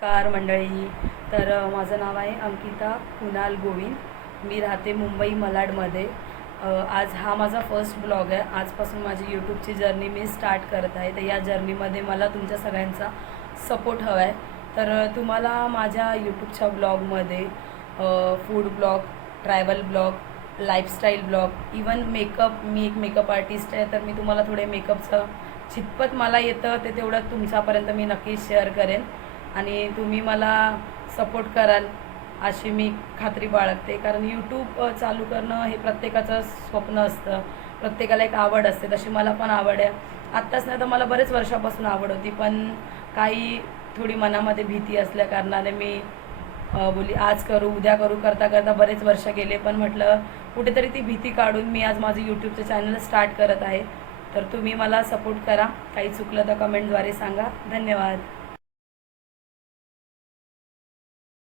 Car मंडळी. तर माझं नाव आहे अंकिता कुणाल गोविंद. मी राहते मुंबई मलाडमध्ये. आज हा माझा फर्स्ट ब्लॉग आहे. आजपासून माझी यूट्यूबची जर्नी मी स्टार्ट करत आहे. तर या जर्नीमध्ये मला तुमच्या सगळ्यांचा सपोर्ट हवा आहे तर तुम्हाला माझ्या यूट्यूबच्या ब्लॉगमध्ये food blog travel blog lifestyle blog even makeup मी एक मेकअप आर्टिस्ट आहे. तर मी तुम्हाला थोडे मेकअपचं जितपत मला येतं. ते तेवढं तुमच्यापर्यंत मी नक्कीच शेअर करेन. आणि तुम्ही मला सपोर्ट कराल अशी मी खात्री बाळगते. कारण यूट्यूब चालू करणं हे प्रत्येकाचं स्वप्न असतं. प्रत्येकाला एक आवड असते. तशी मला पण आवड आहे. आत्ताच नाही तर मला बरेच वर्षापासून आवड होती. पण काही थोडी मनामध्ये भीती असल्या कारणाने मी बोली आज करू उद्या करू. करता करता बरेच वर्ष गेले. पण म्हटलं कुठेतरी ती भीती काढून मी आज माझं यूट्यूबचं चॅनल स्टार्ट करत आहे. तर तुम्ही मला सपोर्ट करा. काही चुकलं तर कमेंटद्वारे सांगा. धन्यवाद.